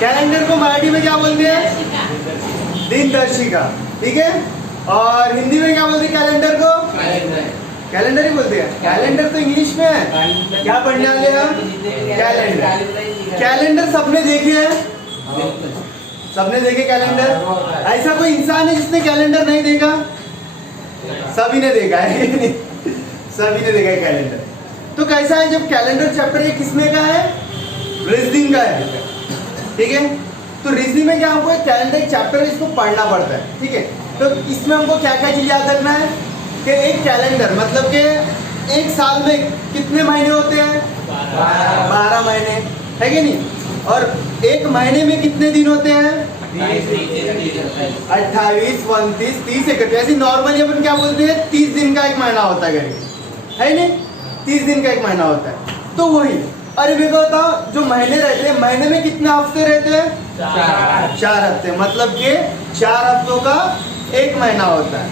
Calendar को मराठी में क्या बोलते हैं? दिनदर्शिका, ठीक है। और हिंदी में क्या बोलते हैं कैलेंडर को? कैलेंडर ही बोलते हैं। कैलेंडर तो इंग्लिश में है, क्या पढ़ने वाले हम? कैलेंडर। कैलेंडर सबने देखे हैं? सबने देखे कैलेंडर? ऐसा कोई इंसान है जिसने कैलेंडर नहीं देखा? सभी ने देखा है सभी ने देखा है कैलेंडर। तो कैसा है, जब कैलेंडर चैप्टर ये किसमें का है? रीजनिंग का है, ठीक है। तो रीजनिंग में क्या हमको कैलेंडर एक चैप्टर है, इसको पढ़ना पड़ता है, ठीक है। तो इसमें हमको क्या क्या चीज याद रखना है कि एक कैलेंडर मतलब कि एक साल में कितने महीने होते हैं? 12 महीने, है कि नहीं। और एक महीने में कितने दिन होते हैं? 28, 29, 30, 31। ऐसे नॉर्मली अपन क्या बोलते हैं? 30 दिन का एक महीना होता है करके, है नहीं? 30 दिन का एक महीना होता है। तो वही, अरे मेरे को बताओ, जो महीने रहते हैं, महीने में कितने हफ्ते रहते हैं? 4 हफ्ते, मतलब कि 4 हफ्तों का एक महीना होता है।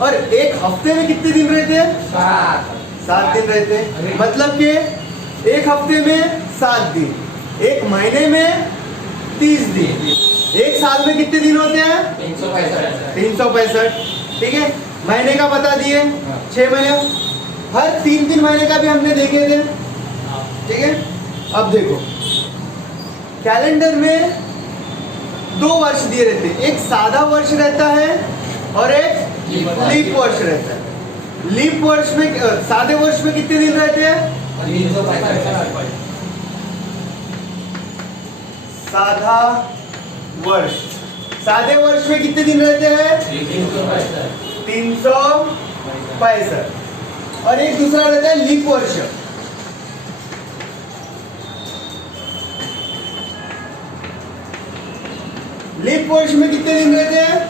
और एक हफ्ते में कितने दिन रहते हैं? 7 दिन रहते हैं, मतलब कि एक हफ्ते में 7 दिन, एक महीने में 30 दिन, एक साल में कितने दिन होते हैं? 365, ठीक है। महीने का बता दिए, 6 महीने, हर 3 महीने का भी हमने देखे थे, ठीक है। अब देखो, कैलेंडर में 2 वर्ष दिए रहते हैं, एक सादा वर्ष रहता है और एक लीप वर्ष रहता है। लीप वर्ष में, सादे वर्ष में कितने दिन रहते हैं? साधा वर्ष, सादे वर्ष में कितने दिन रहते हैं? 365। और एक दूसरा रहता है लीप वर्ष। लीप वर्ष में कितने दिन रहते हैं?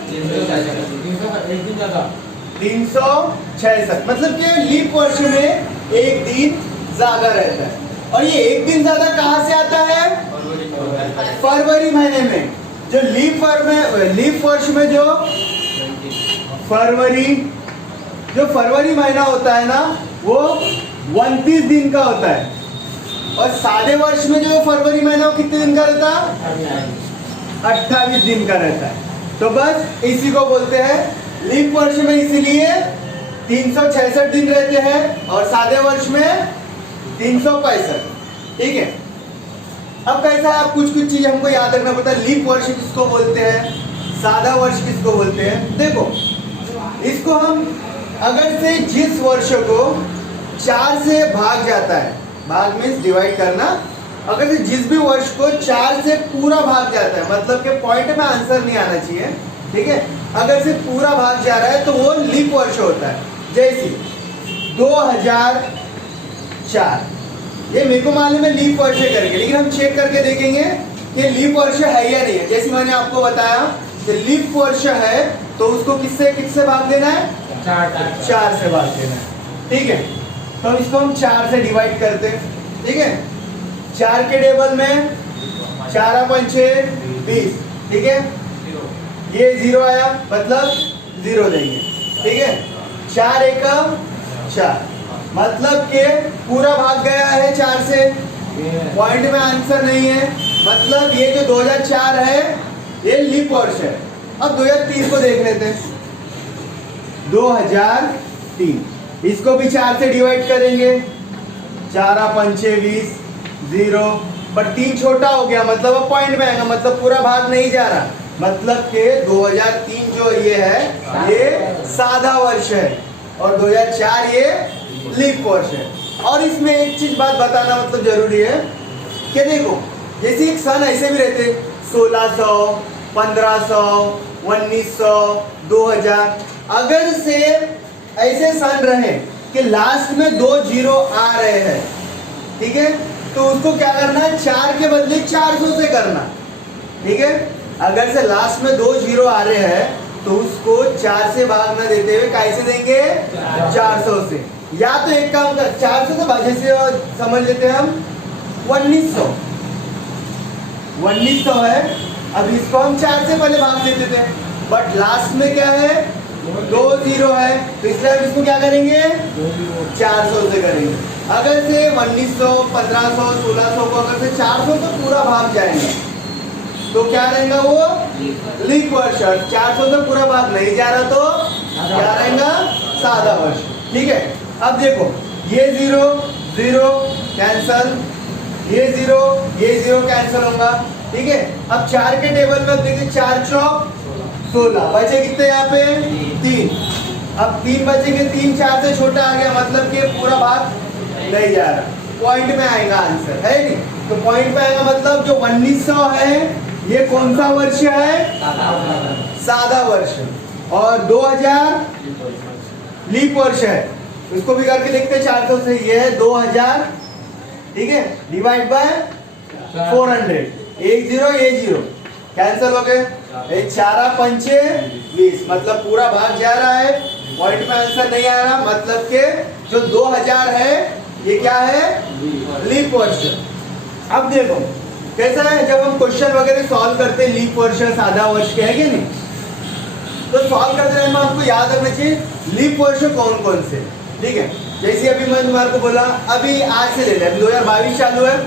366, मतलब कि लीप वर्ष में एक दिन ज्यादा रहता है। और ये एक दिन ज्यादा कहां से आता है? फरवरी महीने में। जो लीप वर्ष में जो फरवरी महीना होता है ना, वो 29 दिन का होता है। और सादे वर्ष में जो फरवरी महीना वो कितने दिन का रहता है? 28 दिन का रहता है। तो बस इसी को बोलते हैं लीप वर्ष में, इसलिए 366 दिन रहते हैं और सादे वर्ष में 365, ठीक है। अब कैसा है, आप कुछ चीज हमको याद रखना पड़ता है। लीप वर्ष किसको बोलते हैं, सादा वर्ष किसको बोलते हैं? देखो, इसको हम अगर से जिस वर्ष को 4 से भाग जाता है, भाग मीन्स डिवाइड करना, अगर से जिस भी वर्ष को 4 से पूरा भाग जाता है, मतलब कि पॉइंट में आंसर नहीं आना चाहिए, ठीक है। अगर से पूरा भाग जा रहा है तो वो लीप वर्ष होता है। जैसे 2004, ये मेरे को मालूम है लीप वर्ष है करके, लेकिन हम चेक करके देखेंगे कि लीप वर्ष है या नहीं है। जैसे मैंने आपको बताया कि लीप वर्ष है तो उसको किससे भाग देना है? 4 से भाग देना है, ठीक है। तो इसको हम 4 से डिवाइड करते हैं, ठीक है। 4 के टेबल में 4 × 6 20, ठीक है। ये 0 आया, मतलब 0 देंगे, ठीक है। 4 × 1 4, मतलब कि पूरा भाग गया है 4 से, पॉइंट में आंसर नहीं है, मतलब ये जो 2004 है ये लीप वर्ष है। अब 2003 को देख लेते हैं। 2003, इसको भी 4 से डिवाइड करेंगे। 4 × 5 20, 0, पर 3 छोटा हो गया, मतलब अब पॉइंट में आएगा, मतलब पूरा भाग नहीं जा रहा, मतलब कि 2003 जो ये है ये सादा वर्ष है और 2004 ये लीप वर्ष है। और इसमें एक चीज बात बताना मतलब जरूरी है कि देखो, जैसे एक सन ऐसे भी रहते 1600, 1500, 1900, 2000, अगर से ऐसे सन रहे कि लास्ट में 2 0 आ रहे हैं, ठीक है, तो उसको क्या करना है? 4 के बदले 400 से करना, ठीक है। अगर से लास्ट में 2 0 आ रहे हैं तो उसको 4 से भाग न देते हुए कैसे देंगे? 400 से। या तो एक काम कर, 400 से भागे से समझ लेते हैं हम 1900 है। अब इसको हम 4 से पहले भाग देते थे, बट लास्ट में क्या है? 2 0 है, तो इसलिए हम इसको क्या करेंगे? 400 से करेंगे। अगर से 1900, 1500, 1600 को अगर से 400 तो पूरा भाग जाएंगे, तो क्या रहेगा वो लीप वर्ष। 400 से पूरा भाग नहीं जा रहा तो क्या रहेगा सादा वर्ष। ठीक है, अब देखो ये 0 0 कैंसल, ये 0 कैंसल होगा। ठीक है, अब 4 के टेबल में देखिए 4 चौक 16, बचे कितने यहाँ पे 3। अब 3 बचेंगे, 3 4 से छोटा आ गया, मतलब कि पूरा भाग नहीं जा रहा, पॉइंट में आएगा आंसर, है नहीं? तो पॉइंट में आएगा, मतलब जो 1900 है ये कौन सा वर्ष है? सादा वर्ष। और 2000 लीप वर्ष है। इसको भी करके देखते हैं 400 से, ये है 2000। ठीक है, डिवाइड बाय 400, 10 कैंसल हो गए, 4 पंचे 20, मतलब पूरा भाग जा रहा है, पॉइंट में आंसर नहीं आ रहा, मतलब के जो 2000 है ये क्या है? लीप वर्ष। अब देखो कैसा है, जब हम क्वेश्चन वगैरह सॉल्व करते हैं लीप वर्ष सादा वर्ष के, है कि नहीं, तो सॉल्व करते टाइम में आपको याद रखना चाहिए लीप वर्ष कौन कौन से। ठीक है, जैसे अभी मैं तुम्हारे को बोला, अभी आज से ले ले, अभी 2022 चालू है,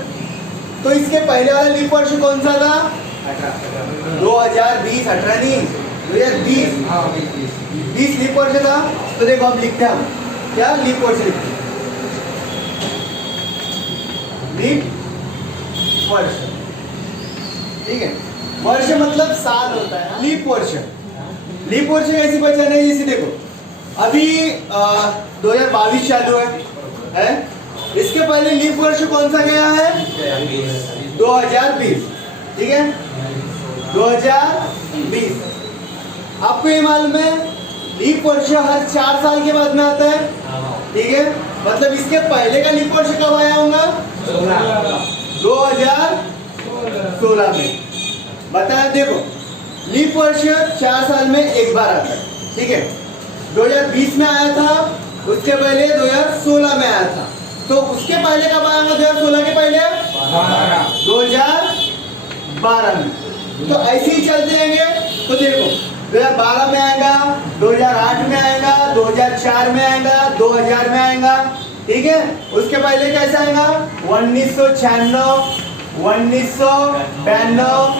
तो इसके पहले वाला लीप वर्ष कौन सा था? 2020, 18 नहीं 2020, 20 लीप वर्ष था। तो देखो हम लिखते हैं, क्या लीप वर्ष लिखते हैं, लीप वर्ष। ठीक है, वर्ष मतलब साल होता है, लीप वर्ष। लीप वर्ष कैसी पहचान है? जैसे देखो अभी 2022 चालू है, इसके पहले लीप वर्ष कौन सा गया है? 2020। ठीक है, 2020। आपको ये मालूम है लीप वर्ष हर 4 साल के बाद में आता है। ठीक है, मतलब इसके पहले का लीप वर्ष कब आया होगा? 2016 में। बताया, देखो लीप वर्ष 4 साल में एक बार आता है। ठीक है, 2020 में आया था, उसके पहले 2016 में आया था, तो उसके पहले कब आया? 2016 के पहले 2012 में। तो ऐसे ही चलते रहेंगे। तो देखो 2012 में आएगा, 2008 में आएगा, 2004 में आएगा, 2000 में आएगा। ठीक है, उसके पहले कैसे आएगा? 1996, 1992,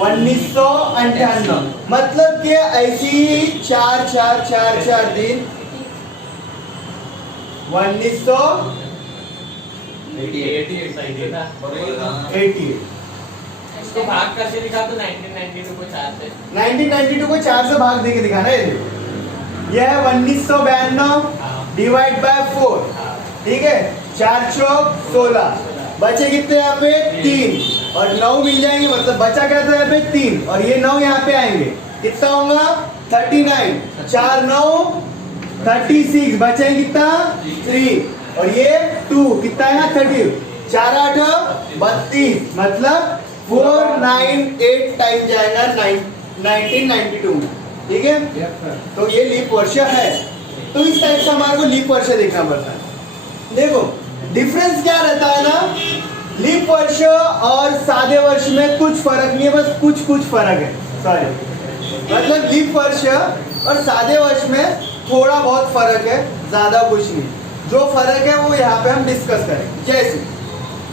1998, मतलब कि ऐसी 4 4 4 4 दिन 1988 इसको भाग करके दिखा तो 1992 को 4 से 1992 को 4 से भाग देके दिखाना है। ये है 1992 डिवाइड बाय 4। ठीक है, 4 चौक 16, बचे कितने यहाँ पे 3 और 9 मिल जाएंगे, मतलब बचा क्या था यहाँ पे 3 और ये 9 यहाँ पे आएंगे, कितना होगा 39, 4 9 36, बचे कितना 3 और ये 2, कितना है 30, 4 8 32, मतलब 498 टाइम जाएगा 1992 में। ठीक है, तो ये लीप वर्ष है। तो इस टाइप का हमारे को लीप वर्ष देखना पड़ता है। देखो डिफरेंस क्या रहता है ना, लीप वर्ष और सादे वर्ष में कुछ फर्क नहीं है, बस कुछ फर्क है, सॉरी, मतलब लीप वर्ष और सादे वर्ष में थोड़ा बहुत फर्क है, ज्यादा कुछ नहीं। जो फर्क है वो यहाँ पे हम डिस्कस करेंगे। जैसे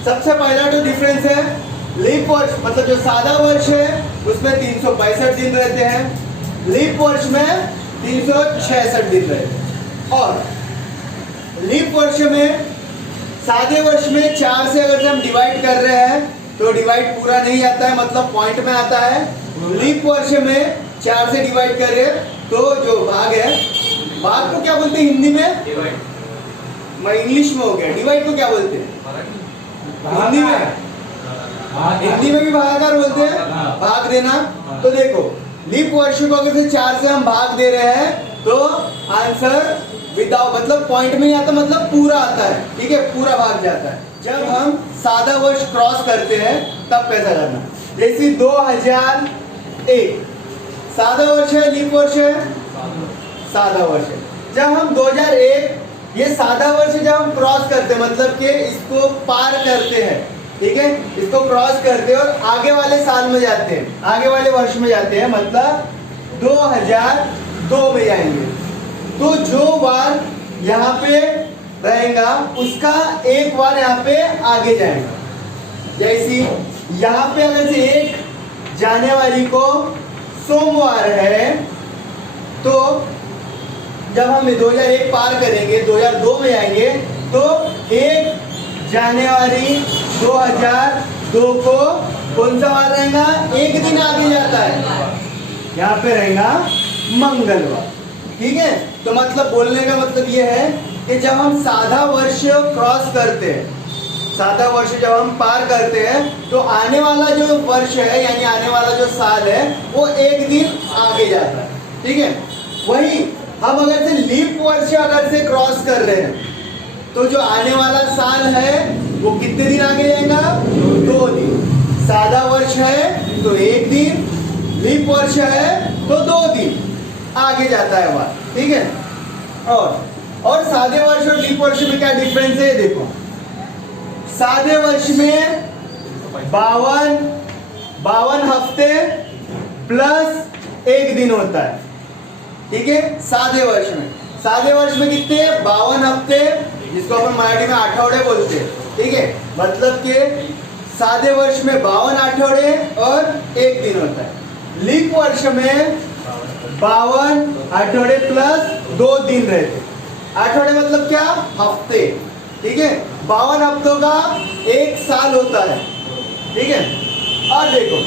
सबसे पहला जो डिफरेंस है, लीप वर्ष मतलब जो सादा वर्ष है उसमें 362 दिन रहते हैं, लीप वर्ष में 366 दिन रहते हैं। और लीप वर्ष में, सादे वर्ष में 4 से अगर हम डिवाइड कर रहे हैं तो डिवाइड पूरा नहीं आता है, मतलब पॉइंट में आता है। लीप वर्ष में 4 से डिवाइड कर रहे हैं तो जो भाग है, भाग को क्या बोलते हैं हिंदी में? मैं इंग्लिश में हो गया, डिवाइड को क्या बोलते हैं हिंदी में? हिंदी में भी भागाकार बोलते हैं, भाग देना। तो देखो लीप वर्ष को अगर से 4 से हम भाग दे रहे हैं तो आंसर विदाउट, मतलब पॉइंट में नहीं आता, मतलब पूरा आता है। ठीक है, पूरा भाग जाता है। जब हम सादा वर्ष क्रॉस करते हैं तब कैसा करना, जैसे 2001 सादा वर्ष है, लीप वर्ष है, सादा वर्ष है। जब हम 2001 ये सादा वर्ष जब हम क्रॉस करते हैं, मतलब कि इसको पार करते हैं, ठीक है, इसको क्रॉस करते हैं और आगे वाले साल में जाते हैं, आगे वाले वर्ष में जाते हैं, मतलब 2002 में जाएंगे, तो जो बार यहाँ पे रहेगा उसका एक बार यहाँ पे आगे जाएगा। जैसे यहाँ पे अगर से 1 जनवरी को सोमवार है, तो जब हम 2001 पार करेंगे 2002 में आएंगे तो 1 जनवरी 2002 को कौन सा वार रहेगा? एक दिन आगे जाता है, यहाँ पे रहेगा मंगलवार। ठीक है, तो मतलब बोलने का मतलब ये है कि जब हम साधा वर्ष क्रॉस करते हैं, साधा वर्ष जब हम पार करते हैं तो आने वाला जो वर्ष है यानी आने वाला जो साल है वो एक दिन आगे जाता है। ठीक है, वही हम अगर से लीप वर्ष अगर से क्रॉस कर रहे हैं तो जो आने वाला साल है वो कितने दिन आगे जाएगा? 2 दिन। सादा वर्ष है तो 1 दिन, लीप वर्ष है तो 2 दिन आगे जाता है बात। ठीक है, और सादे वर्ष और लीप वर्ष में क्या डिफरेंस है देखो। सादे वर्ष में 52 हफ्ते प्लस 1 दिन होता है। ठीक है, सादे वर्ष में कितने? 52 हफ्ते, जिसको अपन मराठी में आठवड़े बोलते हैं। ठीक है, मतलब कि सादे वर्ष में 52 आठवड़े और 1 दिन होता है। लीप वर्ष में 52 आठवड़े प्लस 2 दिन रहते। आठवड़े मतलब क्या? हफ्ते। ठीक है, 52 हफ्तों का 1 साल होता है। ठीक है, और देखो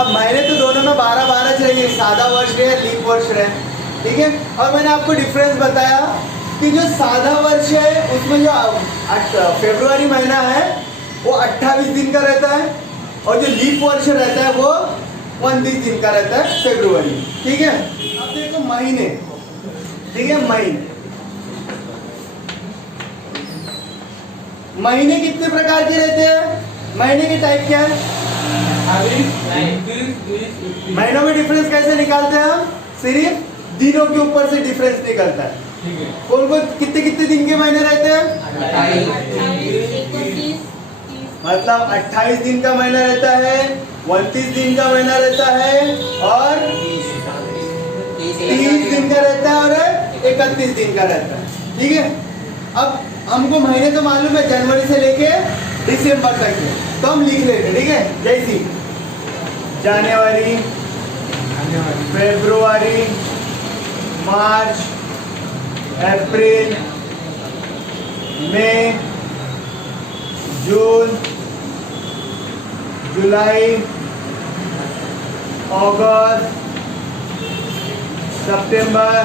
अब महीने तो दोनों में 12 चाहिए, सादा वर्ष रहे लीप वर्ष रहे। ठीक है, और मैंने आपको डिफरेंस बताया कि जो सादा वर्ष है उसमें जो फरवरी महीना है वो 28 दिन का रहता है और जो लीप वर्ष रहता है वो 29 दिन का रहता है, फरवरी। ठीक है, अब देखो महीने। ठीक है, महीने कितने प्रकार के रहते हैं? महीने के टाइप क्या है? महीनों में डिफरेंस कैसे निकालते हैं हम? सिर्फ दिनों के ऊपर से डिफरेंस निकलता है। कौन कौन कितने कितने दिन के महीने रहते हैं? मतलब 28 दिन का महीना रहता है, 29 दिन का महीना रहता है और 30 दिन का रहता है और 31 दिन का रहता है। ठीक है, अब हमको महीने तो मालूम है जनवरी से लेके दिसंबर तक है, तो हम लिख लेते हैं। ठीक है, जैसी जनवरी, फरवरी, मार्च, अप्रैल, मई, जून, जुलाई, अगस्त, सितंबर,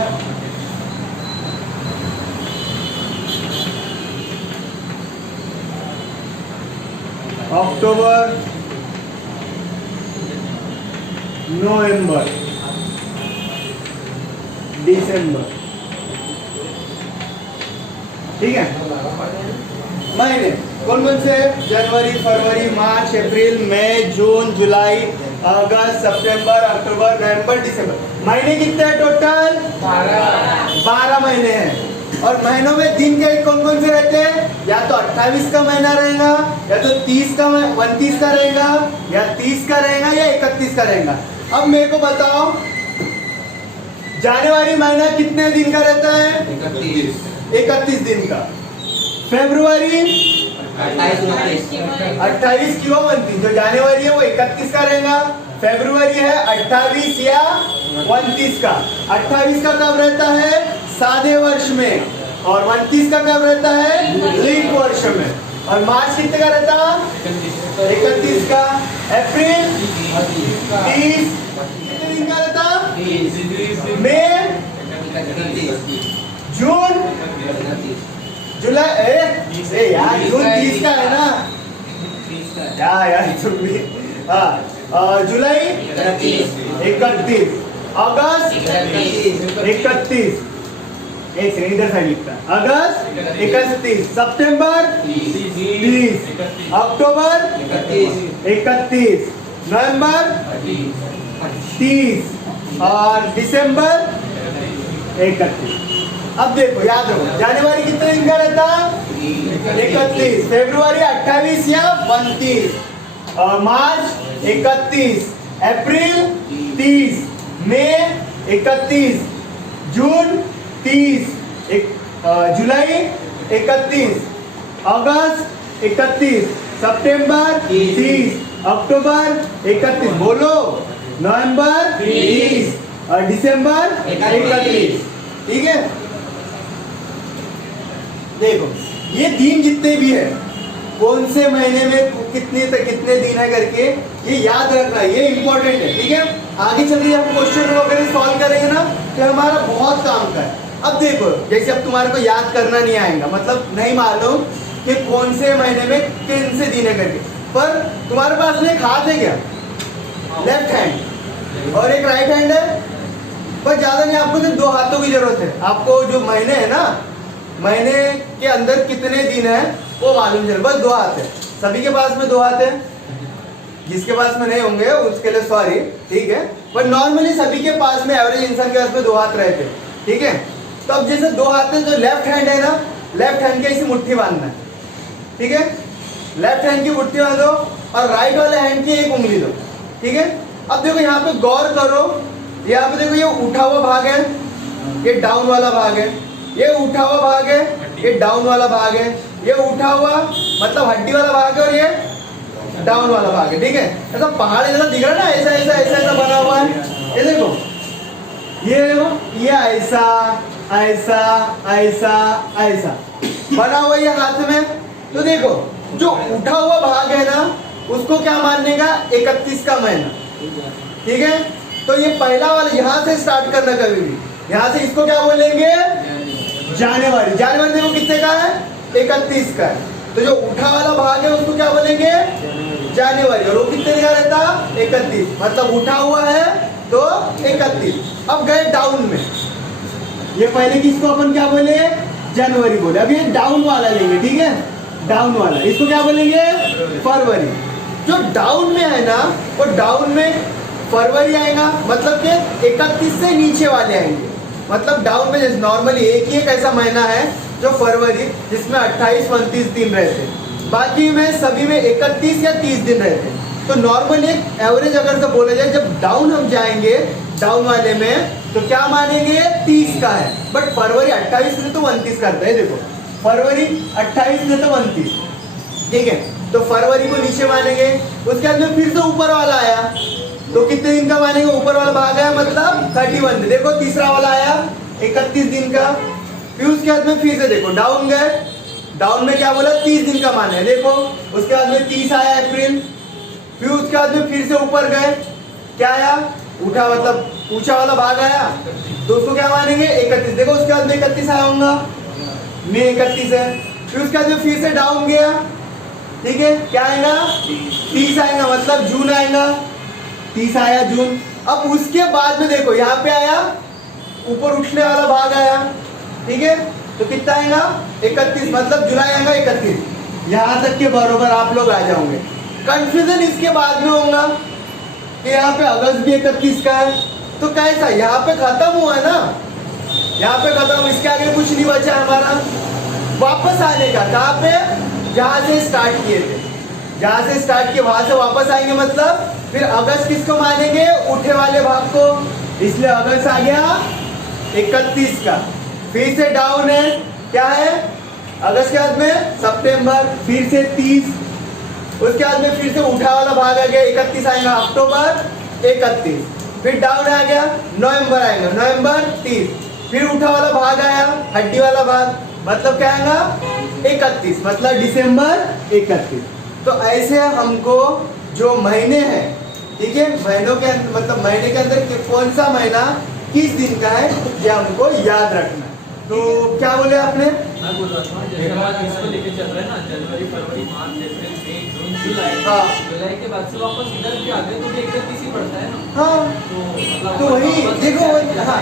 अक्टूबर, नवंबर, दिसंबर। ठीक है, महीने कौन कौन से? जनवरी, फरवरी, मार्च, अप्रैल, मई, जून, जुलाई, अगस्त, सितंबर, अक्टूबर, नवंबर, दिसंबर। महीने कितने हैं टोटल? 12 महीने हैं। और महीनों में दिन के कौन कौन से रहते हैं? या तो 28 का महीना रहेगा, या तो 30 का 29 का रहेगा, या 30 का रहेगा, या 31 का रहेगा। अब मेरे को बताओ जनवरी महीना कितने दिन का रहता है? 31 दिन का। फरवरी 28 क्यों 29? जो जनवरी है वो 31 का रहेगा, फरवरी है 28 या 29 का। 28 का कब रहता है? सादे वर्ष में, और 29 का कब रहता है? लीप वर्ष में। और मार्च कितने का रहता है? 31 का। अप्रैल 30 कितने दिन का रहता? मई, जून, जुलाई, यार जून 30 का है ना यार तुम भी। हाँ, जुलाई 31, अगस्त 31, एक सेकंड इधर साइड लिखता है, अगस्त 31, सितंबर 30, अक्टूबर 31, नवंबर 30 और दिसंबर 31। अब देखो याद रखो जनवरी कितने दिन का रहता? 31, फरवरी 28 या 29, मार्च 31, अप्रैल 30, मई 31, जून 30, जुलाई 31, अगस्त 31, सितंबर 30 अक्टूबर 31, बोलो, नवंबर 30 और दिसंबर 31, ठीक है। देखो ये दिन जितने भी है, कौन से महीने में कितने दिन है करके ये याद रखना, ये इंपॉर्टेंट है, ठीक है। आगे चल के हम क्वेश्चन वगैरह सॉल्व करेंगे ना तो हमारा बहुत काम का है। अब देखो जैसे अब तुम्हारे को याद करना नहीं आएगा, मतलब नहीं मालूम कि कौन से महीने में किन से दिन है करके, पर तुम्हारे पास में एक हाथ है क्या, लेफ्ट हैंड, और एक राइट हैंड है, पर ज्यादा नहीं, आपको सिर्फ 2 हाथों की जरूरत है। आपको जो महीने है ना, महीने के अंदर कितने दिन है वो मालूम चले, बस 2 हाथ है। सभी के पास में 2 हाथ है, जिसके पास में नहीं होंगे उसके लिए सॉरी, ठीक है। पर नॉर्मली सभी के पास में, एवरेज इंसान के पास में 2 हाथ रहते हैं, ठीक है। तो अब जैसे 2 हाथ है, जो लेफ्ट हैंड है ना, लेफ्ट हैंड की ऐसी मुट्ठी बांधना है, ठीक है। लेफ्ट हैंड की मुट्ठी बांधो और राइट वाले हैंड की एक उंगली दो, ठीक है। अब देखो यहाँ पे गौर करो, यहाँ पे देखो ये उठा हुआ भाग है, ये डाउन वाला भाग है, ये उठा हुआ भाग है, ये डाउन वाला भाग है, ये उठा हुआ मतलब हड्डी वाला भाग है और ये डाउन वाला भाग है, ठीक है। ऐसा पहाड़ जैसा दिख रहा है ना, ऐसा ऐसा ऐसा ऐसा बना हुआ है, ये देखो, ये देखो, ये ऐसा ऐसा ऐसा ऐसा बना हुआ ये हाथ में। तो देखो जो उठा हुआ भाग है ना, उसको क्या मानने का, 31 का महीना, ठीक है। तो ये पहला वाला यहाँ से स्टार्ट करना, कभी भी यहाँ से इसको क्या बोलेंगे, जनवरी। जनवरी देखो कितने का है, 31 का है। तो जो उठा वाला भाग है उसको क्या बोलेंगे, जनवरी, और वो कितने का रहता, 31, मतलब उठा हुआ है तो 31। अब गए डाउन में, ये पहले किसको अपन क्या बोले, जनवरी बोले। अब ये डाउन वाला लेंगे, ठीक है, डाउन वाला, इसको क्या बोलेंगे, फरवरी। जो डाउन में है ना, वो डाउन में फरवरी आएगा, मतलब कि 31 से नीचे वाले आएंगे। मतलब डाउन में जैसे नॉर्मली एक ही एक ऐसा महीना है जो फरवरी, जिसमें 28-29 दिन रहते हैं, बाकी में सभी में 31 या 30 दिन रहते हैं। तो नॉर्मली एक एवरेज अगर से बोला जाए, जब डाउन हम जाएंगे डाउन वाले में, तो क्या मानेंगे, 30 का है। बट फरवरी 28 में तो 29 करता है, देखो फरवरी 28 में तो 29, ठीक है। तो फरवरी को नीचे मानेंगे, उसके बाद में फिर से ऊपर वाला आया, तो कितने दिन का मानेंगे, ऊपर वाला भाग आया मतलब 31। देखो तीसरा वाला आया 31 दिन का। फिर उसके बाद में फिर से देखो डाउन गए, डाउन में क्या बोला, 30 दिन का माने, देखो उसके बाद में 30 आया अप्रैल। फिर उसके बाद में फिर से ऊपर गए, क्या आया, उठा मतलब ऊंचा वाला भाग आया, तो उसको क्या मानेंगे, 31। देखो उसके बाद में 31 आया होगा, मई 31 है। फिर उसके बाद में फिर से डाउन गया, ठीक है, क्या आएगा, 30 आएगा, मतलब जून आएगा, 30 आया जून। अब उसके बाद में देखो यहाँ पे आया, ऊपर उठने वाला भाग आया, ठीक है, तो कितना आएगा, 31, मतलब जुलाई आएगा 31। यहाँ तक के बरोबर आप लोग आ जाओगे। कंफ्यूजन इसके बाद में होगा कि यहाँ पे अगस्त भी 31 का है, तो कैसा, यहाँ पे खत्म हुआ है ना, यहाँ पे खत्म, इसके आगे कुछ नहीं बचा हमारा। वापस आने का, कहाँ पे, जहाँ से स्टार्ट किए थे, जहाँ से स्टार्ट किए वहां से वापस आएंगे, मतलब फिर अगस्त किसको मानेंगे, उठे वाले भाग को, इसलिए अगस्त आ गया 31 का। फिर से डाउन है, क्या है, अगस्त के बाद में सितंबर, फिर से 30, उसके बाद में फिर से उठा वाला भाग आ गया, 31 आएगा, अक्टूबर 31, फिर डाउन आ गया, नवंबर आएगा, नवंबर 30, फिर उठा वाला भाग आया, हड्डी वाला भाग, मतलब क्या आएगा, 31, मतलब दिसंबर 31। तो ऐसे हमको जो महीने हैं, ठीक है, महीनों के मतलब महीने के अंदर कौन सा महीना किस दिन का है, ये हमको याद रखना है। तो क्या बोले आपने, मैं बोल रहा था जैसे इसको लेके चल रहे हैं ना, जनवरी फरवरी मार्च अप्रैल मई जून जुलाई, हाँ, जुलाई के बाद से वापस इधर भी आ गए तो भी 31 ही पड़ता है ना। हाँ, तो मतलब तो वही देखो, हाँ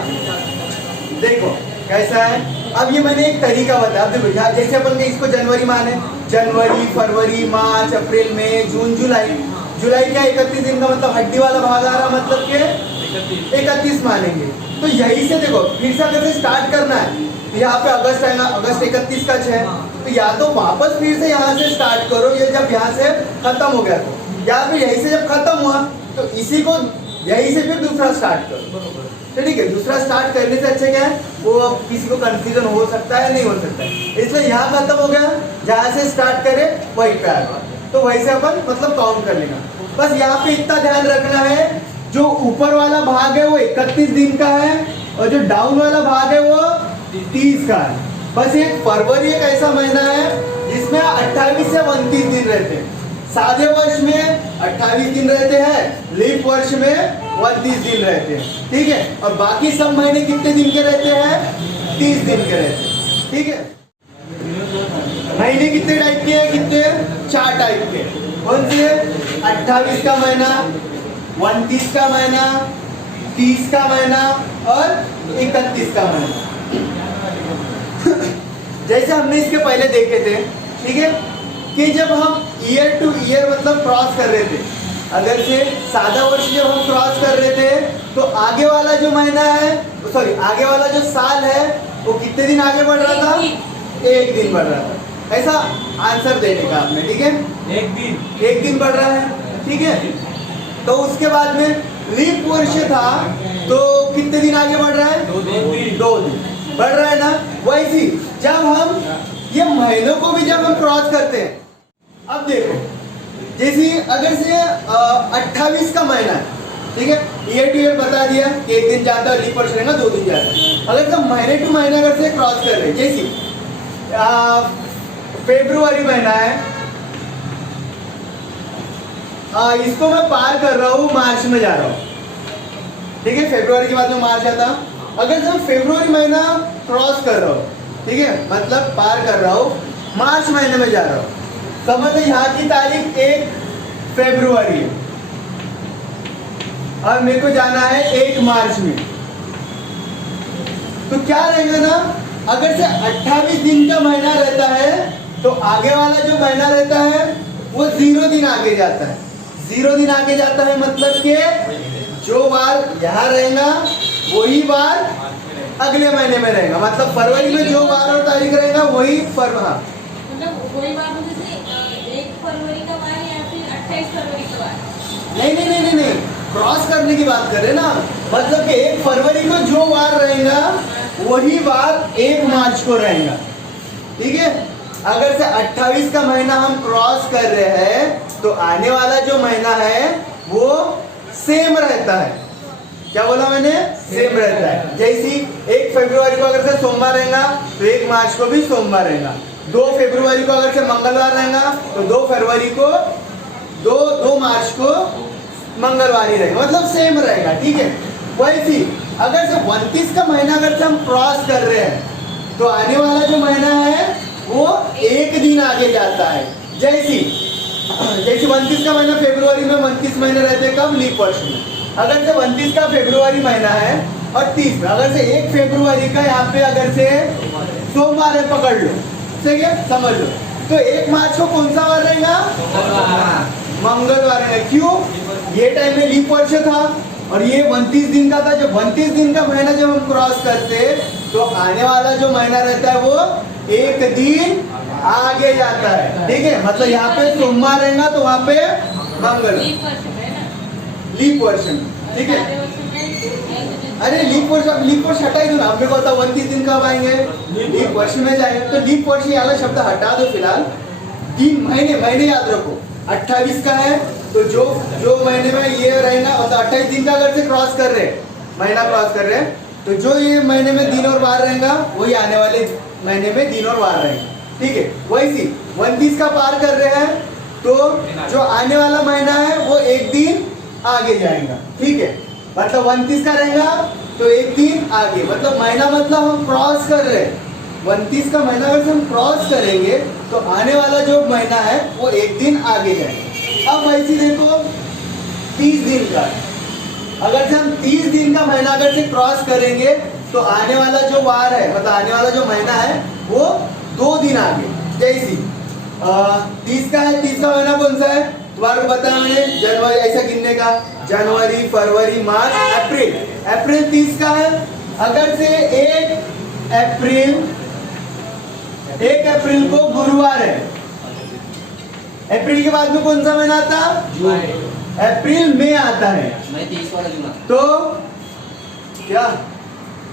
देखो कैसा है। अब ये मैंने एक तरीका बताया, अब देखो जैसे अपन ने इसको जनवरी माने, जनवरी फरवरी मार्च अप्रैल मई जून जुलाई, जुलाई क्या 31 दिन का, मतलब हड्डी वाला भाग आ रहा, मतलब के 31 मानेंगे। तो यही से देखो फिर से अगर स्टार्ट करना है, तो यहाँ पे अगस्त आएगा, अगस्त 31 का 6, तो या तो वापस फिर से यहाँ से स्टार्ट करो, ये जब यहाँ से खत्म हो गया, तो या फिर यही से जब खत्म हुआ तो इसी को यही से फिर दूसरा स्टार्ट करो, तो ठीक है। दूसरा स्टार्ट करने से अच्छा क्या है, वो किसी को कंफ्यूजन हो सकता है, नहीं हो सकता है, इसलिए यहाँ खत्म हो गया, जहाँ से स्टार्ट करे वही पे आएगा, तो वही से अपन मतलब काउंट कर लेना। बस यहाँ पे इतना ध्यान रखना है, जो ऊपर वाला भाग है वो 31 दिन का है और जो डाउन वाला भाग है वो 30 का है। बस एक फरवरी एक ऐसा महीना है जिसमें 28 से 29 दिन रहते हैं। सादे वर्ष में 28 दिन रहते हैं, लीप वर्ष में 29 दिन रहते हैं, ठीक है। और बाकी सब महीने कितने दिन के रहते हैं? 30 दिन के रहते हैं, ठीक है। महीने कितने टाइप के हैं? कितने? 4 टाइप के। कौन से? 28 का महीना, 29 का महीना, 30 का महीना और 31 का महीना। जैसे हमने इसके पहले देखे थे, ठीक है, कि जब हम ईयर टू ईयर मतलब क्रॉस कर रहे थे, अगर से सादा वर्ष जब हम क्रॉस कर रहे थे तो आगे वाला जो महीना है, सॉरी आगे वाला जो साल है वो कितने दिन आगे बढ़ रहा था? 1 दिन बढ़ रहा था। ऐसा आंसर देने का आपने, ठीक है, 1 दिन बढ़ रहा है, ठीक है। तो उसके बाद में लीप वर्ष था तो कितने दिन आगे बढ़ रहा है? 2 दिन बढ़ रहा है ना। वैसी जब हम ये महीनों को भी जब हम क्रॉस करते हैं, अब देखो जैसे अगर से 28 का महीना है, ठीक है, ईयर टू ईयर बता दिया कि 1 दिन जाता है, लीप वर्ष रहेगा 2 दिन जाता है। अगर तो महीने टू महीने अगर से क्रॉस कर रहे हैं, जैसे फरवरी महीना है, इसको मैं पार कर रहा हूँ, मार्च में जा रहा हूँ, ठीक है, फरवरी के बाद में मार्च आता। अगर मैं फरवरी महीना क्रॉस कर रहा हूँ, ठीक है, मतलब पार कर रहा हूँ, मार्च महीने में जा रहा हूँ, समझ यहाँ की तारीख 1 फरवरी है और मेरे को जाना है 1 मार्च में, तो क्या रहेगा ना, अगर से 28 दिन का महीना रहता है तो आगे वाला जो महीना रहता है वो 0 दिन आगे जाता है। 0 दिन आगे जाता है मतलब कि जो वार यहाँ रहेगा वही वार अगले महीने में रहेगा, मतलब फरवरी में जो वार और तारीख रहेगा वही मतलब वही बात हो, जैसे 1 फरवरी का वार या फिर 28 फरवरी का वार? नहीं, क्रॉस करने की बात कर रहे ना, मतलब कि 1 फरवरी को जो वार रहेगा वही वार 1 मार्च को रहेगा, ठीक है। अगर से 28 का महीना हम क्रॉस कर रहे हैं तो आने वाला जो महीना है वो सेम रहता है। क्या बोला मैंने? सेम रहता है। जैसे 1 फरवरी को अगर से सोमवार रहेगा तो 1 मार्च को भी सोमवार रहेगा। 2 फरवरी को अगर से मंगलवार रहेगा तो 2 फरवरी को 2 मार्च को मंगलवार ही रहेगा, मतलब सेम रहेगा, ठीक है। वैसे अगर से 29 का महीना अगर से हम क्रॉस कर रहे हैं तो आने वाला जो महीना है वो 1 दिन आगे जाता है। जैसे 29 का महीना फरवरी में 29 महीने रहते हैं, कब? लीप वर्ष में। अगर से 29 का फरवरी महीना है और 30 में अगर से 1 फरवरी का यहाँ पे अगर से सोमवार है, पकड़ लो, ठीक है, समझ लो, तो 1 मार्च को कौन सा वार रहेगा? मंगलवार है। क्यों? ये टाइम में लीप वर्ष था और ये 29 दिन का था। जब 29 दिन का महीना जब हम क्रॉस करते तो आने वाला जो महीना रहता है वो 1 दिन आगे जाता है, ठीक है, मतलब यहाँ पे सोमवार रहेगा तो वहाँ पे मंगल, लीप वर्ष में, ठीक है। अरे लीप वर्ष हटा ही दो ना, हमने को 29 दिन कब आएंगे? लीप वर्ष में जाएंगे। तो लीप वर्ष ये वाला शब्द हटा दो फिलहाल। 3 महीने याद रखो, 28 का है तो जो महीने में ये रहेगा, मतलब 28 दिन का अगर से क्रॉस कर रहे हैं, महीना क्रॉस कर रहे हैं, तो जो ये महीने में दिन और वार रहेगा वही आने वाले महीने में दिन और वार रहेगा, ठीक है। वैसे 29 का पार कर रहे हैं तो जो आने वाला महीना है वो 1 दिन आगे जाएगा, ठीक है, मतलब 29 का रहेगा तो 1 दिन आगे, मतलब महीना मतलब हम क्रॉस कर रहे हैं। 29 का महीना अगर हम क्रॉस करेंगे तो आने वाला जो महीना है वो 1 दिन आगे जाएगा। अब वैसे देखो 30 दिन का, अगर से हम 30 दिन का महीना अगर से क्रॉस करेंगे तो आने वाला जो वार है, मतलब आने वाला जो महीना है वो 2 दिन आगे। जैसे 30 का है, 30 का महीना कौन सा है? तुम्हारे को बताया मैंने, जनवरी, ऐसा गिनने का, जनवरी, फरवरी, मार्च, अप्रैल। अप्रैल 30 का है। अगर से 1 अप्रैल को गुरुवार है, अप्रैल के बाद में कौन सा महीना आता? अप्रैल में आता है, तो क्या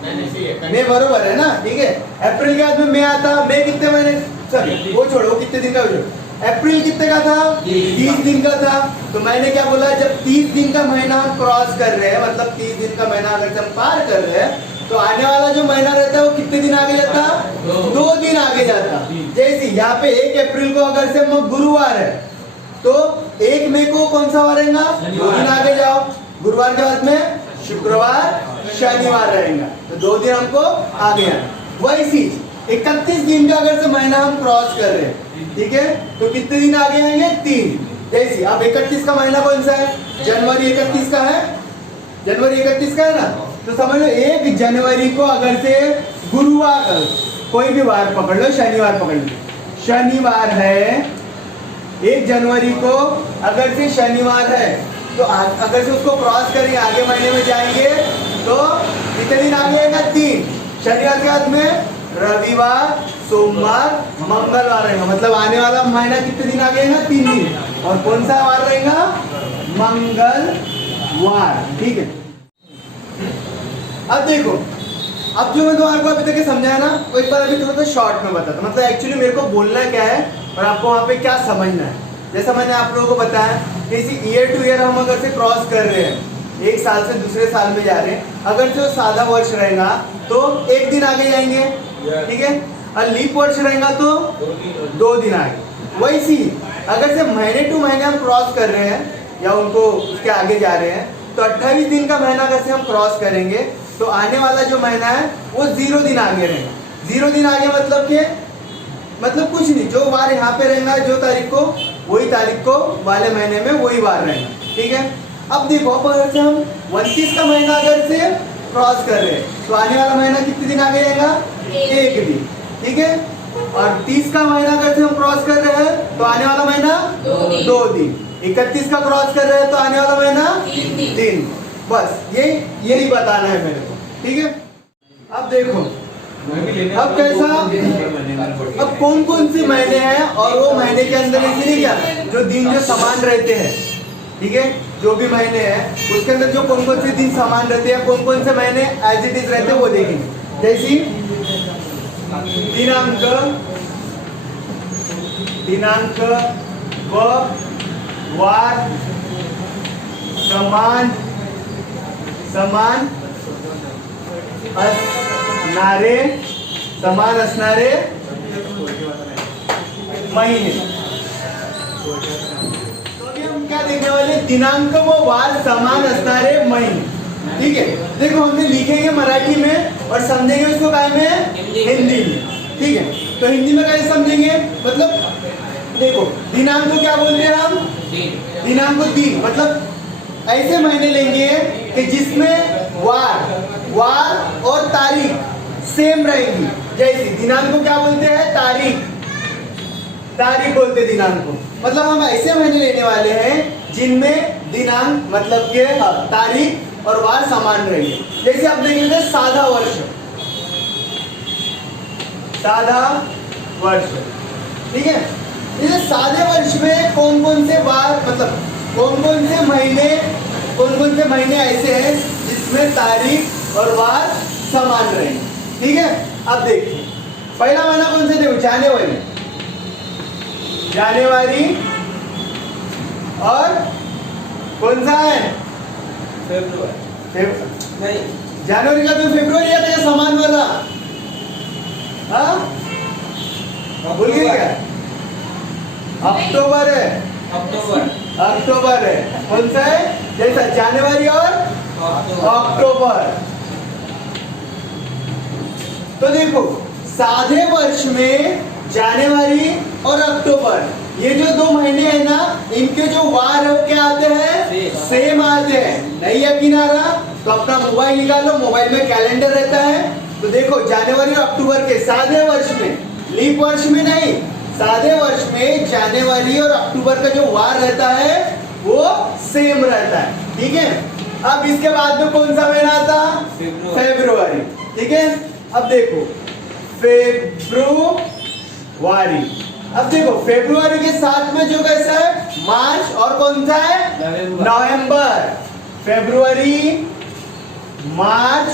मई बरोबर है ना, ठीक है। अप्रैल के बाद में मई आता, मई कितने महीने, सॉरी वो छोड़ो, वो कितने दिन का हो, अप्रैल कितने का था? 30 दिन का था। तो मैंने क्या बोला, जब 30 दिन का महीना हम क्रॉस कर रहे हैं, मतलब 30 दिन का महीना अगर हम पार कर रहे हैं, तो आने वाला जो महीना रहता है वो कितने दिन आगे जाता? 2 दिन आगे जाता। जैसे यहाँ पे 1 अप्रैल को अगर से गुरुवार है, तो 1 मई को कौन सा वार रहेगा? 2 दिन आगे जाओ। गुरुवार के बाद में शुक्रवार, शनिवार रहेगा, तो 2 दिन हमको आगे आना। वैसी 31 दिन का अगर से महीना हम क्रॉस कर रहे हैं, ठीक है, तो कितने दिन आगे आएंगे? 3। जैसे अब 31 का महीना कौन सा है? जनवरी 31 का है। जनवरी 31 का है ना, तो समझ लो 1 जनवरी को अगर से गुरुवार, कोई भी वार पकड़ लो, शनिवार पकड़ लो, शनिवार है 1 जनवरी को अगर से शनिवार है, तो अगर से उसको क्रॉस करेंगे, आगे महीने में जाएंगे, तो कितने दिन आगे आएगा? 3। शनिवार के बाद में रविवार, सोमवार, मंगलवार रहेगा, मतलब आने वाला महीना कितने दिन आगे आएगा? 3 दिन। और कौन सा वार रहेगा? मंगलवार। ठीक है, अब देखो, अब जो मैं तुम्हारे को अभी तक समझाया ना, वो एक बार अभी थोड़ा सा शॉर्ट में बताता हूं। मतलब एक्चुअली मेरे को बोलना क्या है और आपको वहाँ पे क्या समझना है। जैसा मैंने आप लोगों को बताया कि ईयर टू ईयर हम अगर से क्रॉस कर रहे हैं, एक साल से दूसरे साल में जा रहे हैं, अगर जो सादा वर्ष रहेगा तो 1 दिन आगे जाएंगे, ठीक है, और लीप वर्ष रहेगा तो 2 दिन आगे। वैसी अगर से महीने टू महीने हम क्रॉस कर रहे हैं या उनको उसके आगे जा रहे हैं, तो 28 दिन का महीना अगर से हम क्रॉस करेंगे, तो आने वाला जो महीना है वो 0 दिन आगे रहेगा। 0 दिन आगे मतलब कि मतलब कुछ नहीं, जो वार यहाँ पे रहेगा जो तारीख को, वही तारीख को वाले महीने में वही वार रहेगा। ठीक है, अब देखो, अब अगर से हम 29 का महीना अगर से क्रॉस कर रहे हैं, तो आने वाला महीना कितने दिन आगे जाएगा? 1 दिन। ठीक है, और 30 का महीना अगर से हम क्रॉस कर रहे हैं, तो आने वाला महीना 2 दिन। 31 का क्रॉस कर रहे हैं, तो आने वाला महीना 3 दिन। बस यही बताना है मेरे को। ठीक है, अब देखो, अब कैसा, अब कौन कौन से महीने हैं, और वो महीने के अंदर इसलिए क्या, जो दिन जो समान रहते हैं, ठीक है, जो भी महीने हैं उसके अंदर जो कौन कौन से दिन समान रहते हैं, कौन कौन से महीने एज इट इज रहते हैं, वो देखेंगे। जैसे दिनांक व वार समान असणारे महीने। तो अभी हम क्या देखने वाले? दिनांक व वार समान असणारे महीने। ठीक है, देखो हमने लिखेंगे मराठी में और समझेंगे उसको काय में? हिंदी में। ठीक है, तो हिंदी में कैसे समझेंगे? मतलब देखो, दिनांक को क्या बोलते हैं हम? दिनांक को दिन, मतलब ऐसे महीने लेंगे कि जिसमें वार और तारीख सेम रहेगी। जैसे दिनांक को क्या बोलते हैं? तारीख बोलते हैं दिनांक को। मतलब हम ऐसे महीने लेने वाले हैं जिनमें दिनांक मतलब के तारीख और वार समान रहेंगे। जैसे आप देखेंगे सादा वर्ष, ठीक है, इसे सादे वर्ष में कौन कौन से वार, मतलब कौन कौन से महीने ऐसे हैं जिसमें तारीख और वार समान रहेंगे। ठीक है, अब देखिए, पहला महीना कौन सा? देखो, जनवरी और कौन सा है? नहीं, जनवरी का तो फरवरी आता है समान वाला। हाँ, भूल गए क्या? अक्टूबर है, अक्टूबर है। कौन सा है? जैसा जनवरी और अक्टूबर। तो देखो, सादे वर्ष में जनवरी और अक्टूबर, ये जो 2 महीने हैं ना, इनके जो वार है क्या आते हैं? सेम आते हैं। नहीं यकीन आ रहा तो अपना मोबाइल निकालो, मोबाइल में कैलेंडर रहता है, तो देखो जनवरी और अक्टूबर के सादे वर्ष में, लीप वर्ष में नहीं, सादे वर्ष में जनवरी और अक्टूबर का जो वार रहता है वो सेम रहता है। ठीक है, अब इसके बाद में कौन सा महीना आता? फरवरी। ठीक है, अब देखो फरवरी। अब देखो फरवरी के साथ में जो कैसा है? मार्च और कौन सा है? नवंबर। फरवरी, मार्च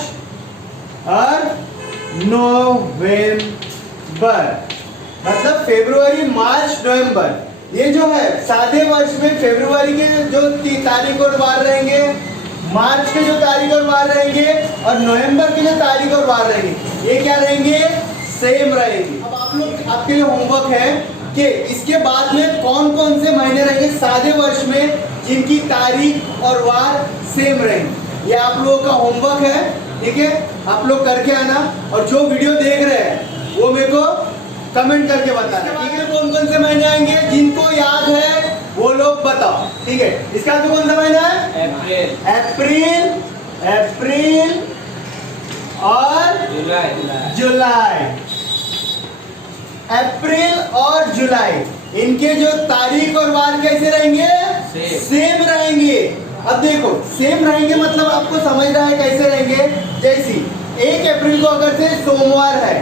और नवंबर, मतलब फरवरी, मार्च, नवंबर, ये जो है सादे वर्ष में फरवरी के जो तारीख और वार रहेंगे, मार्च के जो तारीख और वार रहेंगे और नवंबर के जो तारीख और वार रहेंगे, ये क्या रहेंगे? सेम रहेंगे। अब आप लोग, आपके लिए होमवर्क है कि इसके बाद में कौन कौन से महीने रहेंगे सादे वर्ष में जिनकी तारीख और वार सेम रहेंगे। ये आप लोगों का होमवर्क है, ठीक है? आप लोग करके आना और जो वीडियो देख रहे हैं वो मेरे को कमेंट करके बताना, ठीक है? कौन कौन से महीने आएंगे जिनको याद है वो लोग बताओ, ठीक है? इसका तो कौन सा महीना है? अप्रैल, अप्रैल और जुलाई। अप्रैल और जुलाई, इनके जो तारीख और वार कैसे रहेंगे? सेम रहेंगे। अब देखो सेम रहेंगे मतलब आपको समझ रहा है कैसे रहेंगे? जैसे 1 अप्रैल को अगर से सोमवार है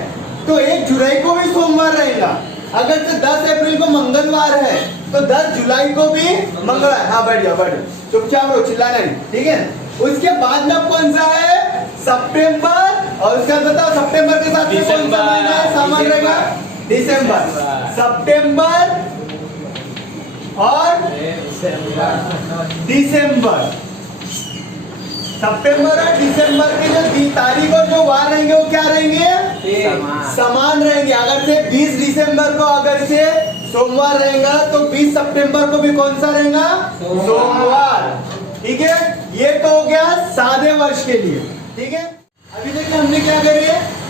तो 1 जुलाई को भी सोमवार रहेगा। अगर से 10 अप्रैल को मंगलवार है तो 10 जुलाई को भी मंगलवार। हाँ बैठ जाओ, बैठ जाओ, चुपचाप रहो, चिल्लाना नहीं, ठीक है? उसके बाद में कौन सा है? सितंबर। और उसका बताओ सितंबर के साथ में कौन सा महीना है समान रहेगा? दिसंबर। सितंबर और दिसंबर। सितंबर और दिसंबर के जो तारीख और जो वार रहेंगे वो क्या रहेंगे? समान रहेंगे। अगर से 20 दिसंबर को अगर से सोमवार रहेगा तो 20 सितंबर को भी कौन सा रहेगा? सोमवार। ठीक है, ये तो हो गया सादे वर्ष के लिए, ठीक है? अभी तक हमने क्या करे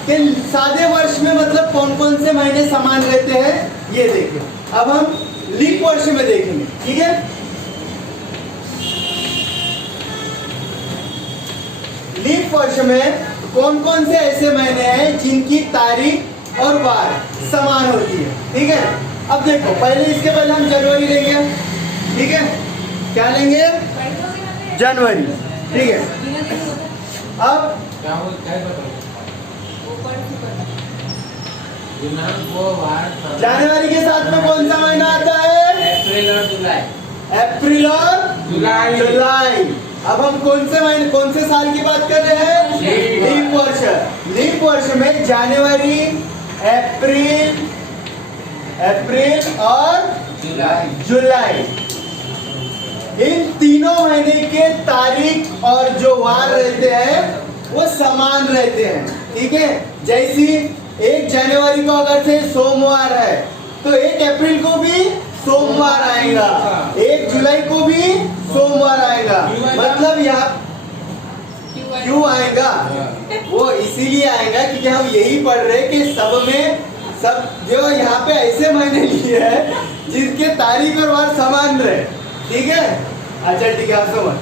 कि सादे वर्ष में मतलब कौन कौन से महीने समान रहते हैं ये देखे। अब हम लीप वर्ष में देखेंगे, ठीक है? लीप वर्ष में कौन कौन से ऐसे महीने हैं जिनकी तारीख और वार समान होती है, ठीक है? अब देखो पहले इसके पहले हम जनवरी लेंगे, ठीक है? क्या लेंगे? जनवरी, ठीक है? अब जनवरी के साथ में कौन सा महीना आता है? अप्रैल और जुलाई। अप्रैल और जुलाई। अब हम कौन से महीने, कौन से साल की बात कर रहे हैं? लीप वर्ष। लीप वर्ष में जनवरी, अप्रैल, अप्रैल और जुलाई, इन तीनों महीने के तारीख और जो वार रहते हैं वो समान रहते हैं, ठीक है? जैसी 1 जनवरी को अगर से सोमवार है तो 1 अप्रैल को भी सोमवार आएगा, 1 जुलाई को भी सोमवार आएगा। मतलब यहाँ क्यों आएगा? वो इसीलिए आएगा क्योंकि हम यही पढ़ रहे कि सब में सब जो यहाँ पे ऐसे महीने लिए हैं जिनके तारीख और वार समान रहे, ठीक है? अच्छा ठीक है, आप समझ,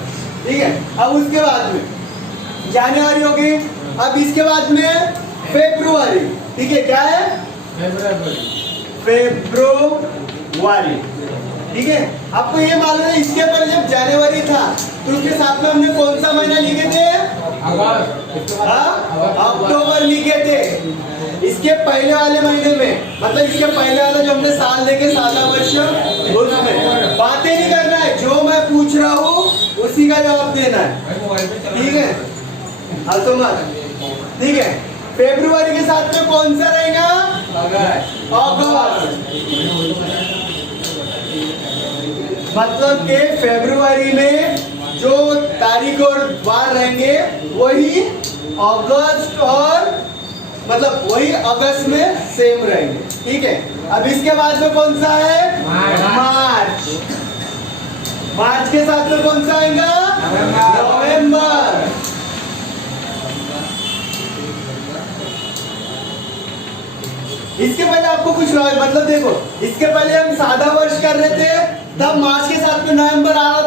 ठीक है? अब उसके बाद में जनवरी हो गई। अब इसके बाद में फरवरी, ठीक है? क्या है? फरवरी, ठीक है? आपको ये मालूम है इसके पहले जब जनवरी था तो उसके साथ में हमने कौन सा महीना लिखे थे? अक्टूबर लिखे थे। इसके पहले वाले महीने में मतलब इसके पहले वाला जो हमने साल लेके सादा वर्ष उसमें बातें नहीं करना है, जो मैं पूछ रहा हूँ उसी का जवाब देना है, ठीक है? हाँ तो मत, ठीक है? फरवरी के साथ में कौन सा रहेगा? अगस्त। मतलब के फरवरी में जो तारीख और वार रहेंगे वही अगस्त और मतलब वही अगस्त में सेम रहेंगे, ठीक है? अब इसके बाद में कौन सा है? मार्च। मार्च के साथ में कौन सा आएगा? नवंबर। इसके पहले आपको कुछ मतलब देखो, इसके पहले हम सादा वर्ष कर रहे थे तब मार्च के साथ में नवंबर आ रहा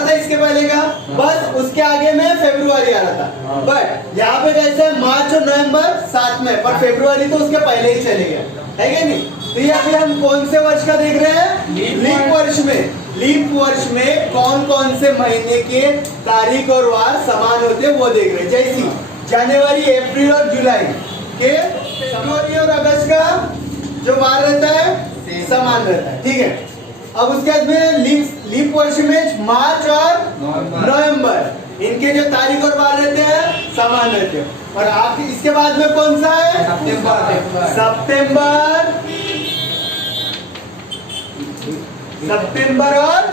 था इसके पहले का, बस उसके आगे में फरवरी आ रहा था। बट यहाँ पे कैसे मार्च और नवंबर साथ में, पर फरवरी तो उसके पहले ही चले गए, है क्या नहीं? तो ये अभी हम कौन से वर्ष का देख रहे हैं? लीप वर्ष में। लीप वर्ष में कौन कौन से महीने के तारीख और वार समान होते हैं वो देख रहे हैं। जैसी जनवरी, अप्रैल और जुलाई के फरवरी और अगस्त का जो वार रहता है समान रहता है, ठीक है? अब उसके बाद में लीप वर्ष में मार्च और नवंबर इनके जो तारीख और वार रहते हैं समान रहते हैं। और आखिर इसके बाद में कौन सा है? सितंबर। सितंबर और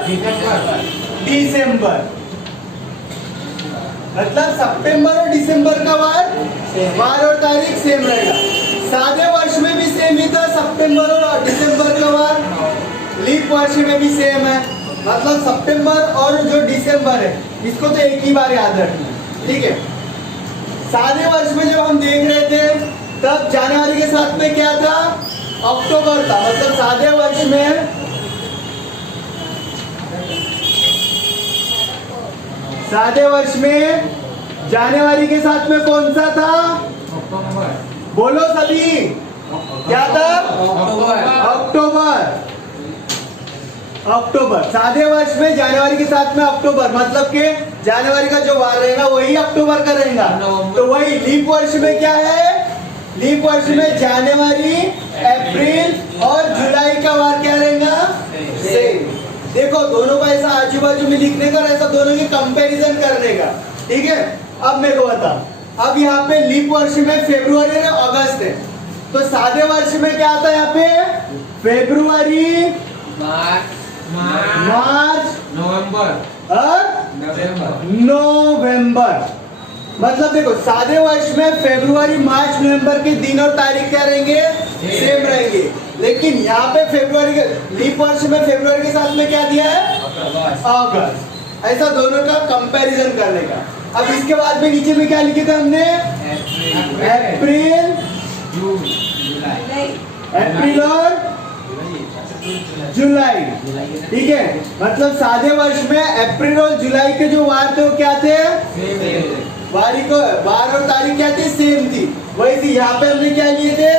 दिसंबर। मतलब सितंबर और दिसंबर का वार और तारीख सेम रहेगा। सादे वर्ष में भी सेम ही था, सितंबर और दिसंबर का वार। लीप वर्ष में भी सेम है, मतलब सितंबर और जो दिसंबर है इसको तो एक ही बार याद रखना है, ठीक है। सादे वर्ष में जब हम देख रहे थे तब जनवरी के साथ में क्या था, अक्टूबर था। मतलब सादे वर्ष में जनवरी के साथ में कौन सा था, बोलो सभी, क्या था, अक्टूबर। सादे वर्ष में जनवरी के साथ में अक्टूबर, मतलब कि जनवरी का जो वार रहेगा वही अक्टूबर का रहेगा। तो वही लीप वर्ष में क्या है, लीप वर्ष में जनवरी, अप्रैल और जुलाई का वार क्या रहेगा, सेम। देखो दोनों को ऐसा आजू बाजू में लिखने का और ऐसा दोनों की कंपैरिजन करने का, ठीक है। अब मेरे को बता, अब यहाँ पे लीप वर्ष में फरवरी और अगस्त है, तो सादे वर्ष में क्या आता है यहाँ पे, फरवरी, मार्च, और नवंबर। मतलब देखो सादे वर्ष में फरवरी, मार्च, नवंबर के दिन और तारीख क्या रहेंगे, सेम रहेंगे। लेकिन यहाँ पे फरवरी के लीप वर्ष में फरवरी के साथ में क्या दिया है, अगस्त। ऐसा दोनों का कंपैरिजन करने का। अब इसके बाद में नीचे में क्या लिखे थे हमने, अप्रैल, अप्रैल और जुलाई, ठीक है। मतलब सादे वर्ष में अप्रैल और जुलाई के जो वार थे वो क्या थे, वार और तारीख क्या थी, सेम थी। वही थी यहाँ पे हमने क्या लिए थे,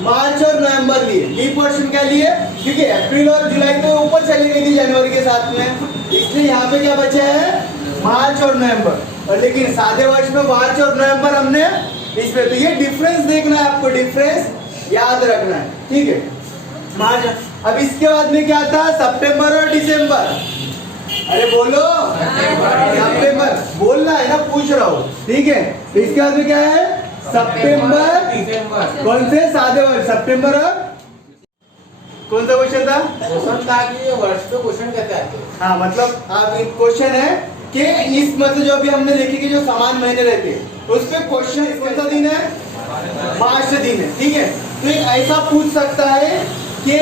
मार्च और नवंबर लिए। लीप वर्ष में क्या लिए, क्योंकि अप्रैल और जुलाई तो ऊपर चली गई थी जनवरी के साथ में, इसलिए यहाँ पे क्या बचा है, मार्च और नवंबर। और लेकिन सादे वर्ष में मार्च और नवंबर हमने इसमें, तो ये डिफरेंस देखना है आपको, डिफरेंस याद रखना है, ठीक है। मार्च, अब इसके बाद में क्या था, सितंबर और दिसंबर। अरे बोलो, सितंबर बोलना है ना, पूछ रहा हूँ, ठीक है। तो इसके बाद में क्या है, सितंबर, कौन से सादे वर्ष, सितंबर और कौन सा क्वेश्चन था, वर्ष पे क्वेश्चन कहते हैं। हाँ मतलब आप एक क्वेश्चन है कि इस मतलब जो अभी हमने देखे कि जो समान महीने रहते हैं उस पे क्वेश्चन कौन सा दिन है, मार्च दिन है, ठीक है। तो एक ऐसा पूछ सकता है कि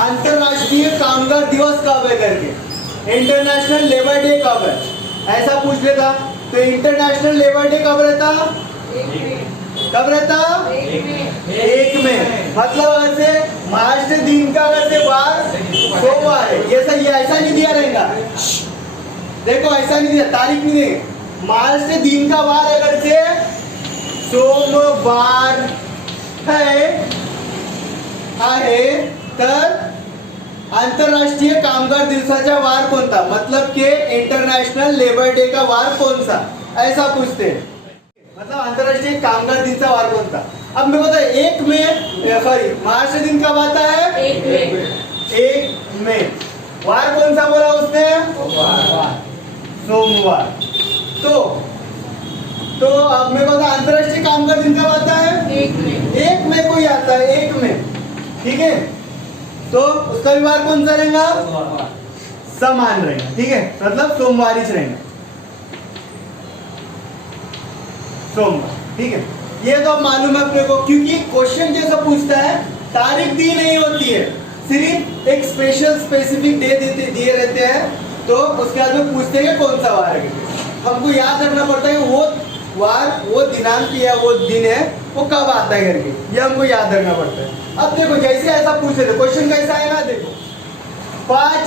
अंतरराष्ट्रीय कामगार दिवस कब है करके, इंटरनेशनल लेबर डे कब है, ऐसा पूछ लेता। तो इंटरनेशनल लेबर डे कब रहता, कब रहता, 1 में। मतलब ऐसे मार्च दिन का वैसे वार सोमवार है, ये ऐसा नहीं दिया रहेगा, देखो ऐसा नहीं दिया, तारीख नहीं देंगे। मार्च दिन का वार अगर से सोमवार है तर आंतरराष्ट्रीय कामगार दिवसाचा वार कोणता, मतलब के इंटरनेशनल लेबर डे का वार कौन सा, ऐसा पूछते हैं। मतलब अंतरराष्ट्रीय कामगार दिन का वार कौन सा। अब मेरे को बता 1 में सॉरी मार्च दिन कब आता है, 1 में। वार कौन सा बोला उसने, सोमवार। तो अब मेरे को बता अंतरराष्ट्रीय कामगार दिन कब आता है, 1 में कोई आता है, 1 में, ठीक है। तो उसका भी वार कौन सा रहेगा, समान रहेगा, ठीक है। मतलब सोमवार ही रहेगा, सोमवार, ठीक है। ये तो मालूम है अपने को, क्योंकि क्वेश्चन जैसा पूछता है तारीख दी नहीं होती है, सिर्फ एक स्पेशल स्पेसिफिक डे दिए रहते हैं, तो उसके बाद में पूछते हैं कौन सा वार है। हमको याद रखना पड़ता है वो वार, वो दिनांक या वो दिन है वो कब आता है करके, ये हमको याद रखना पड़ता है। अब देखो जैसे ऐसा पूछ रहे थे, क्वेश्चन कैसा आएगा, देखो 5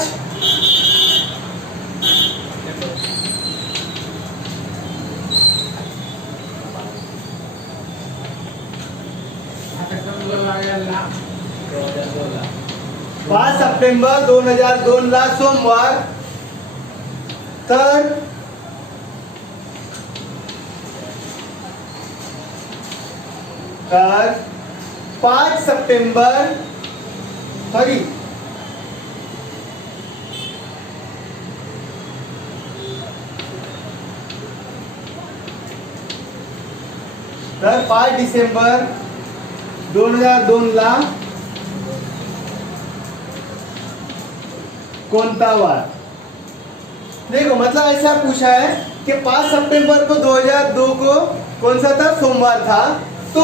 सितंबर 2002 ला सोमवार तर 5 सप्टेंबर सॉरी 5 डिसेंबर 2002 ला कोणता वार। देखो मतलब ऐसा पूछा है कि 5 सितंबर को 2002 को कौन सा था, सोमवार था, तो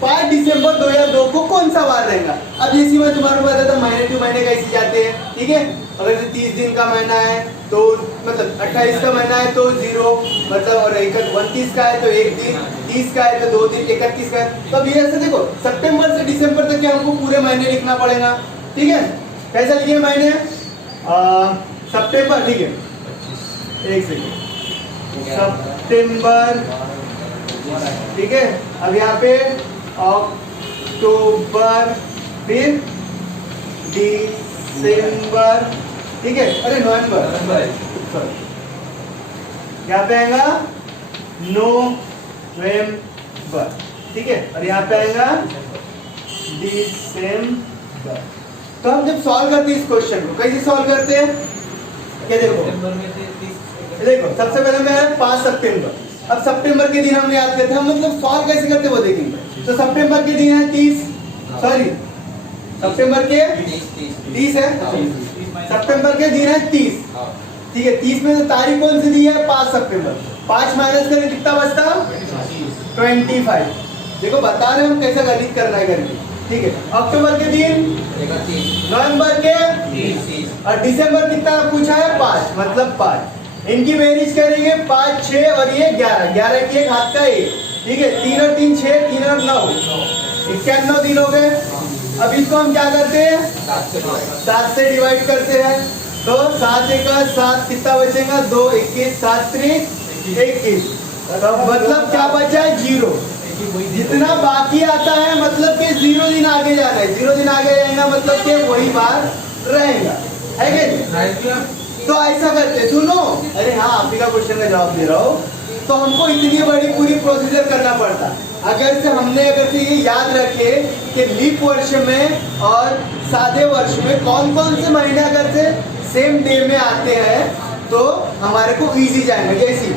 5 दिसंबर 2002 को कौन सा वार रहेगा। अब जैसे मैं तुम्हारे को बताता महीने टू महीने कैसे जाते हैं, ठीक है। अगर 30 दिन का महीना है तो मतलब 28 का महीना है तो 0 मतलब, और 29 का है तो 1 दिन, 30 का है तो 2 दिन, 31 का है तो अब ये ऐसे देखो सितंबर से दिसंबर तक हमको पूरे महीने लिखना पड़ेगा, ठीक है। कैसा लिखे महीने, सितंबर, ठीक है, एक सेकेंड, सितंबर, ठीक है। अब यहाँ पे अक्टूबर, फिर दिसंबर, ठीक है, अरे नवंबर, यहाँ पे आएगा नवंबर, ठीक है, और यहाँ पे आएगा दिसंबर। तो हम जब सॉल्व करते हैं इस क्वेश्चन को कैसे सॉल्व करते हैं, क्या देखो सितंबर में से 30 देखो सबसे पहले मैं 5 सितंबर, अब सितंबर के दिन हमने याद करते हैं, हम मतलब सॉल्व कैसे करते हैं वो देखेंगे। तो सितंबर के दिन है 30, सॉरी सितंबर के 30 है, सितंबर के दिन है 30, ठीक है। 30 में से तारीख कौन सी दी है, 5 सितंबर, 5 माइनस करें कितना बचता, 25। देखो बता रहे हम कैसा गणित करना है करके, ठीक है। अक्टूबर के दिन, नवंबर के, और दिसंबर कितना पूछा है, 5 मतलब 5, इनकी मैरिज करेंगे 5, 6 और ये 11, 11 की एक हाथ का 1, ठीक है। 3 और 3 6, 3 और 9 91 दिन हो गए। अब इसको हम क्या करते हैं, 7 से डिवाइड करते हैं, तो 7 एक 7 कितना बचेगा, 2 21 7 3 21, तो मतलब क्या बचा है, 0। जितना बाकी आता है मतलब कि 0 दिन आगे जाना है, 0 दिन आगे जाएगा मतलब कि वही बार रहेगा, है क्या। तो ऐसा करते, सुनो, अरे हाँ आप ही का क्वेश्चन का जवाब दे रहा हूँ, तो हमको इतनी बड़ी पूरी प्रोसीजर करना पड़ता। अगर से हमने अगर से ये याद रखे कि लीप वर्ष में और सादे वर्ष में कौन कौन से महीने अगर से सेम डे में आते हैं तो हमारे को इजी जाएगा। जैसे